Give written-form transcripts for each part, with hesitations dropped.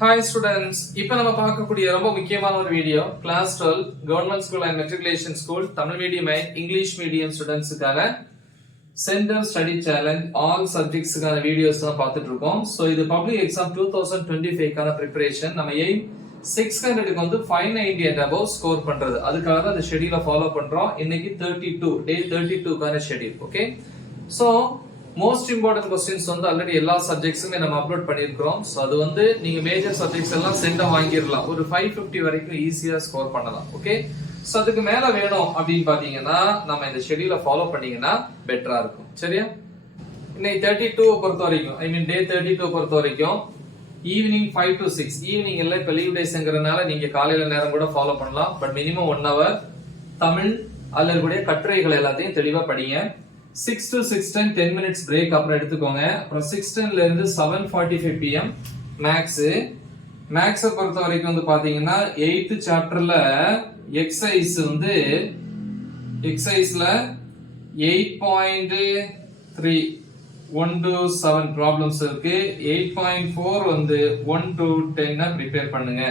Hi students, இப்போ நம்ம பார்க்கக்கூடிய ரொம்ப முக்கியமான ஒரு video class 12 government school and matriculation school Tamil medium and English medium ஸ்டூடெண்ட்ஸ்க்கான சென்டர் ஸ்டடி சேலஞ்ச் ஆல் சப்ஜெக்ட்ஸ்க்கான வீடியோஸ் தான் பார்த்துட்டு இருக்கோம். ஸோ இது பப்ளிக் எக்ஸாம் 2025க்கான ப்ரிப்பரேஷன். நம்ம எய்ம் 600க்கு வந்து 590 and above ஸ்கோர் பண்றது. அதுக்காக தான் அந்த ஷெட்யூலை ஃபாலோ பண்றோம். இன்னைக்கு 32 டே 32க்கான schedule. Okay, so most important questions வந்து ஆல்ரெடி எல்லா சப்ஜெக்ட்ஸுமே நம்ம அப்லோட் பண்ணியிருக்கிறோம். ஸோ அது வந்து நீங்க மேஜர் சப்ஜெக்ட்ஸ் எல்லாம் சென்டா வாங்கிடலாம். ஒரு 550 வரைக்கும் ஈஸியா ஸ்கோர் பண்ணலாம். ஓகே, ஸோ அதுக்கு மேல வேணும் அப்படின்னு பாத்தீங்கன்னா நம்ம இந்த ஷெட்யூலை ஃபாலோ பண்ணீங்கன்னா பெட்டரா இருக்கும். சரியா? இன்னைக்கு 32 பொறுத்த வரைக்கும், ஐ மீன் டே 32 பொறுத்த வரைக்கும் ஈவினிங் 5 to 6 ஈவினிங் எல்லாம் இப்ப லீவ் டேஸ்ங்கிறதுனால நீங்க காலையில நேரம் கூட ஃபாலோ பண்ணலாம். பட் மினிமம் 1 hour தமிழ் அல்லது கூட கட்டுரைகள் எல்லாத்தையும் தெளிவா படிங்க. 6 to 6:10 10 minutes பிரேக் அப்புறம் எடுத்துக்கோங்க. அப்புறம் 6:10 ல இருந்து 7:45 pm மேக்ஸ் பொறுத்த வரைக்கும் வந்து பாத்தீங்கன்னா 8th சாப்டர்ல எக்ஸசைஸ்ல 8.3 1 to 7 ப்ராப்ளம்ஸ் இருக்கு. 8.4 வந்து 1 to 10 ப்ரிப்பேர் பண்ணுங்க.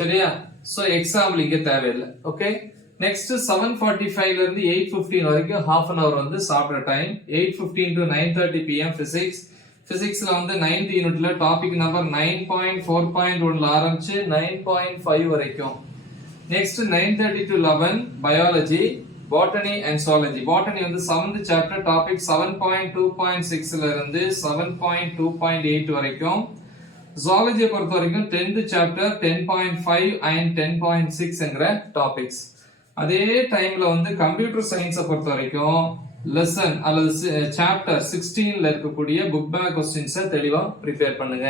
சரியா? சோ எக்ஸாம்பிள் இங்க தேவையில்லை. ஓகே, நெக்ஸ்ட் 7:45 ல இருந்து 8:15 வரைக்கும் half an hour வந்து சாப்பிட்ற டைம். 8:15 to 9:30 pm பிசிக்ஸ்ல வந்து 9th யூனிட்ல டாபிக் நம்பர் 9.4.1 ல ஆரம்பிச்சு 9.5 வரைக்கும். Next 9:30 to 11 biology, botany and zoology. Botany வந்து 7th சாப்டர் டாபிக் 7.2.6 ல இருந்து 7.2.8 வரைக்கும். ஜூவாலஜியை பொறுத்த வரைக்கும் 10th சாப்டர் 10.5 and 10.6ங்கிற டாபிக்ஸ். அதே டைம்ல வந்து கம்ப்யூட்டர் சயின்ஸை பொறுத்த வரைக்கும் லெசன் அல்லது சாப்டர் 16ல இருக்கக்கூடிய புக் பேக் கொஸ்டின்ஸை தெளிவா ப்ரிப்பேர் பண்ணுங்க.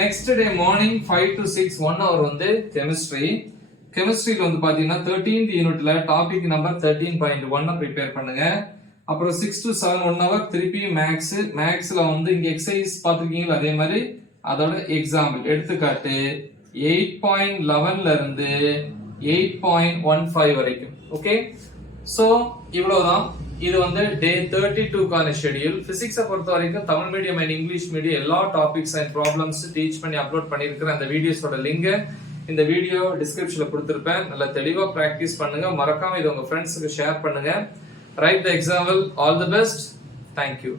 Next day morning 5 to 6 1 hour வந்து கெமிஸ்ட்ரியில வந்து பாத்தீங்கன்னா 13th யூனிட்ல டாபிக் நம்பர் 13.1 ப்ரிப்பேர் பண்ணுங்க. அப்புறம் 6 to 7 1 hour திருப்பி மேக்ஸ்ல வந்து இங்க எக்ஸசைஸ் பாத்துருக்கீங்களா, அதே மாதிரி அதோட எக்ஸாம்பிள் எடுத்துக்காட்டு 8.11 ல இருந்து 8.15 வரைக்கும். ஓகே, சோ இவ்வளவுதான். இது வந்து டே 32க்கான ஷெட்யூல். பிசிக்ஸை பொறுத்த வரைக்கும் Tamil medium and English medium எல்லா டாபிக்ஸ் அண்ட் ப்ராப்ளம்ஸ் டீச் பண்ணி அப்லோட் பண்ணிருக்கிறேன். அந்த வீடியோஸோட லிங்க் இந்த வீடியோ டிஸ்கிரிப்ஷன்ல கொடுத்திருப்பேன். நல்லா தெளிவா பிராக்டிஸ் பண்ணுங்க. மறக்காம இது உங்க ஃப்ரெண்ட்ஸுக்கு ஷேர் பண்ணுங்க. Right the example. All the best. Thank you.